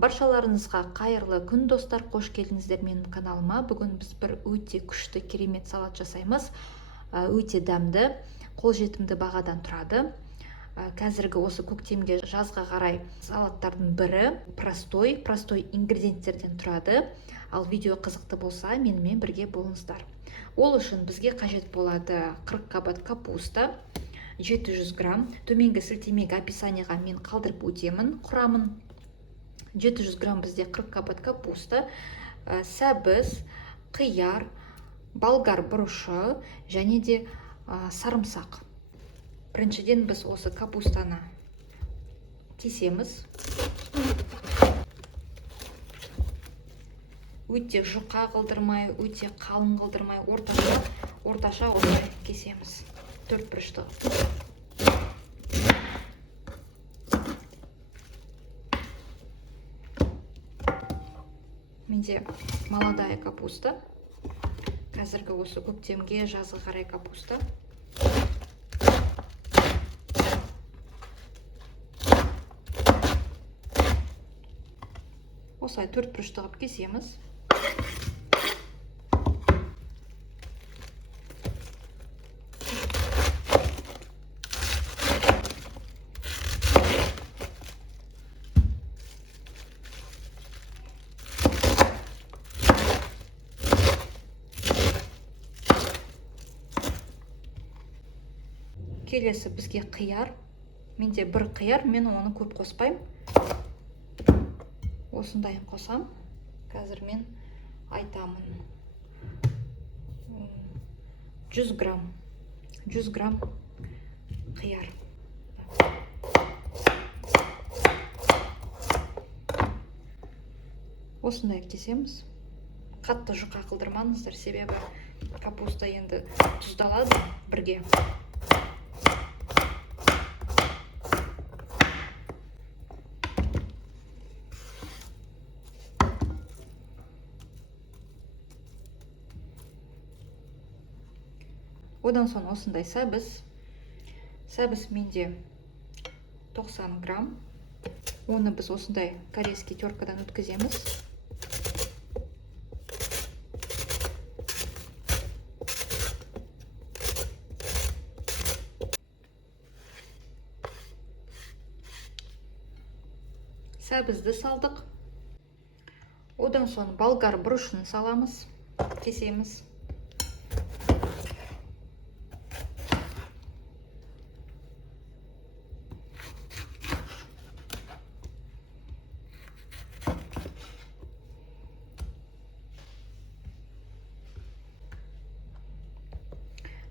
Баршаларыңызға қайырлы күн достар, қош келдіңіздер менің каналыма. Бүгін біз бір өте күшті керемет салат жасаймыз. Өте дәмді, қолжетімді бағадан тұрады. Қазіргі осы көктемге жазға қарай салаттардың бірі простой ингредиенттерден тұрады. Ал видео қызықты болса, менімен бірге болыңыздар. Ол үшін бізге қажет болады 40 қабат капуста, 700 грамм. Төменгі сілтемеге описанияға мен қалдырып өтемін құрамын. 700 грамм бізде 40 қабат капуста, сәбіз, қияр, болгар бұрышы және де сарымсақ. Біріншіден біз осы капустаны кесеміз. Өте жұқа қылдырмай, өте қалың қылдырмай, орташа осылай кесеміз. 4 бұрышты. Менде молодая капуста. Қазіргі осы көктемге жазға қарай капуста. Осылай 4 бұрышты қылып кесеміз. Келесі бізге қияр. Менде бір қияр, мен оны көп қоспайым. Осындайын қосам. Қазір мен айтамын. 100 грамм қияр. Осындай кесеміз. Қатты жұқа қылдырмаңыздар, себебі капуста енді тұздалады бірге. Одан соң осындай сәбіз менде 90 грамм. Оны біз осындай корейский теркадан өткіземіз. Сәбізді салдық. Одан соң болгар бұрышын саламыз, кесеміз.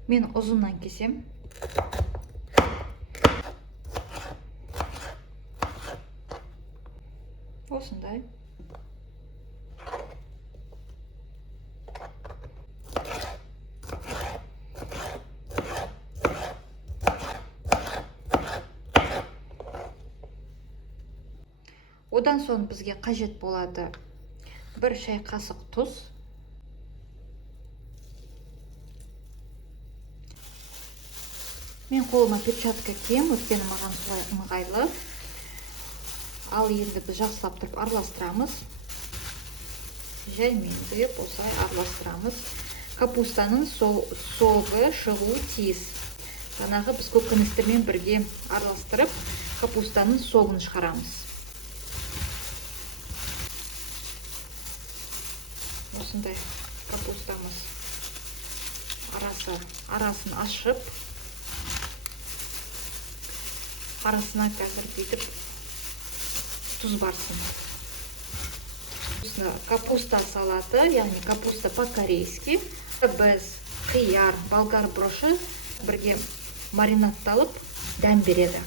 Мен ұзыннан кесем. Осындай. Одан соң бізге қажет болады 1 шай қасық тұз. Мен қолыма перчатка кием, өйткені маған солай ыңғайлы. Ал енді біз жақсылап тұрып араластырамыз. Жаймен осылай араластырамыз. Капустаның соғы шығуы тиіс. Жаңағы біз көкөністермен бірге араластырып, капустаның соғын шығарамыз. Осындай капустамыз арасын ашып, арасына қазір бүйтіп тұз барсын. Капуста салаты, яғни капуста по-корейски. Біз қияр, болгар бұрышы бірге маринадталып дәм береді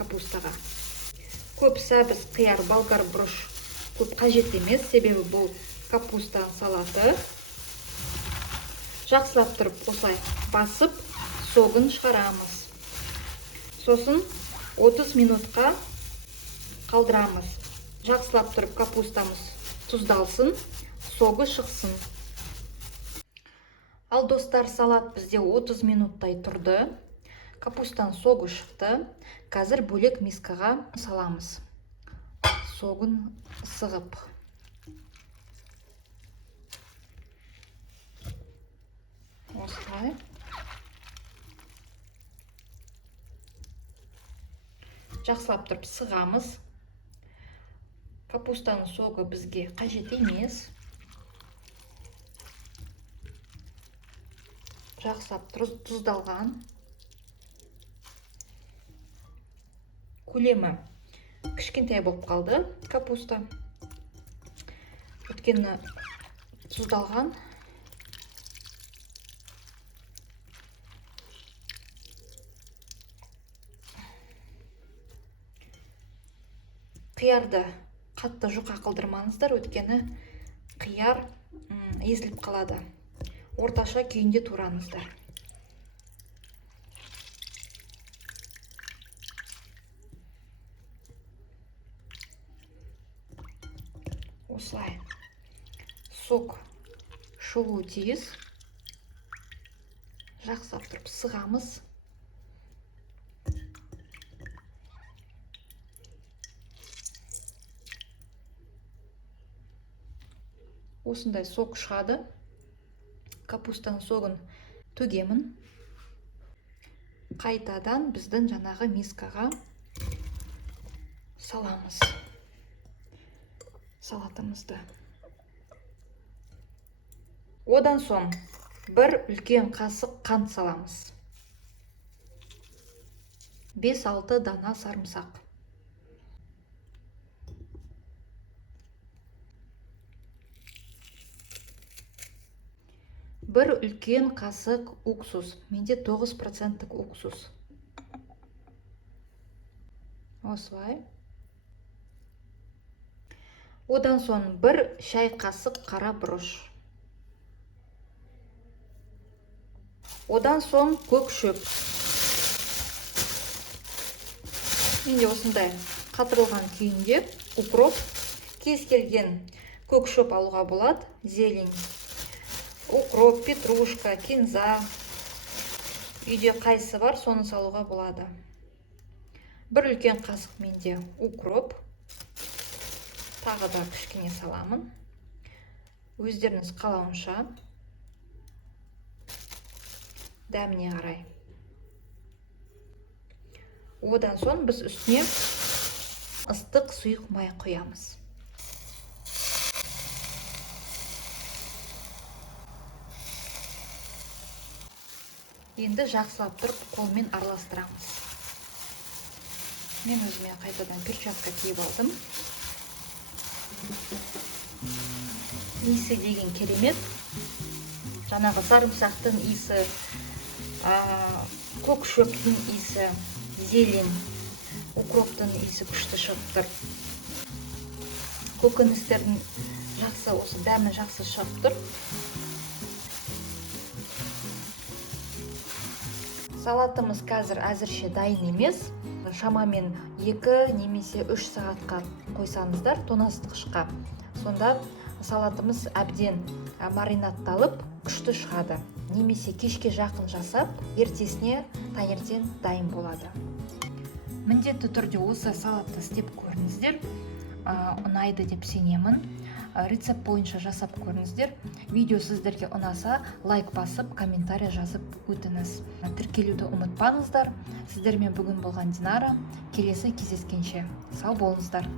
капустаға. Көп сәбіз, қияр, болгар бұрыш көп қажет емес, себебі бұл капуста салаты. Жақсылап тұрып осылай басып, соғын шығарамыз. Сосын 30 минутқа қалдырамыз. Жақсылап тұрып капустамыз тұздалсын, соғы шықсын. Ал достар, салат бізде 30 минуттай тұрды. Капустан соғы шықты. Қазір бөлек мискаға саламыз. согын сығып. Осылай. Жақсылап тұрып сығамыз. Капустаның соғы бізге қажет емес. Жақсылап тұздалған. Көлемі кішкентай болып қалды капуста. Өткені тұздалған. Қиярды қатты жұқа қылдырмаңыздар, өткені қияр езіліп қалады. Орташа күйінде тураңыздар. Осылай. Сок шығуы тиіс. Жақсылап тұрып сығамыз. Осындай сок шығады. Капустаның согын төгемін. Қайтадан біздің жаңағы мискаға саламыз салатымызды. Одан соң бір үлкен қасық қант саламыз. 5-6 дана сарымсақ. Бір үлкен қасық уксус. Менде 9% уксус. Осылай. Одан соң бір шай қасық қара бұрыш. Одан соң көк шөп. Менде осындай қатырылған күйінде укроп. Кез келген көк шөп алуға болады. Зелень. Укроп, петрушка, кинза. Үйде қайсы бар, соны салуға болады. Бір үлкен қасық менде укроп. Тағы да кішкене саламын. Өздеріңіз қалауынша. Дәміне қарай. Одан соң біз үстіне ыстық сұйық май құямыз. Енді жақсылап тұрып қолмен араластырамыз. Мен өзіме қайтадан перчатка киіп алдым. Иісі деген керемет. Жаңағы сарымсақтың иісі, көк шөптің иісі, зелень, укроптың иісі күшті шығып тұр. Көкөністердің жақсы, осы дәмі жақсы шығып тұр. Салатымыз қазір әзірше дайын емес. Шамамен 2 немесе 3 сағатқа қойсаңыздар тоңазытқышқа. Сонда салатымыз әбден маринадталып күшті шығады. Немесе кешке жақын жасап, ертесіне таңертең дайын болады. Міндетті түрде осы салатты істеп көріңіздер. Ұнайды деп сенемін. Рецепт бойынша жасап көріңіздер. Видео сіздерге ұнаса, лайк басып, комментарий жазып өтіңіз. Тіркелуді ұмытпаңыздар. Сіздермен бүгін болған Динара. Келесі кездескенше сау болыңыздар.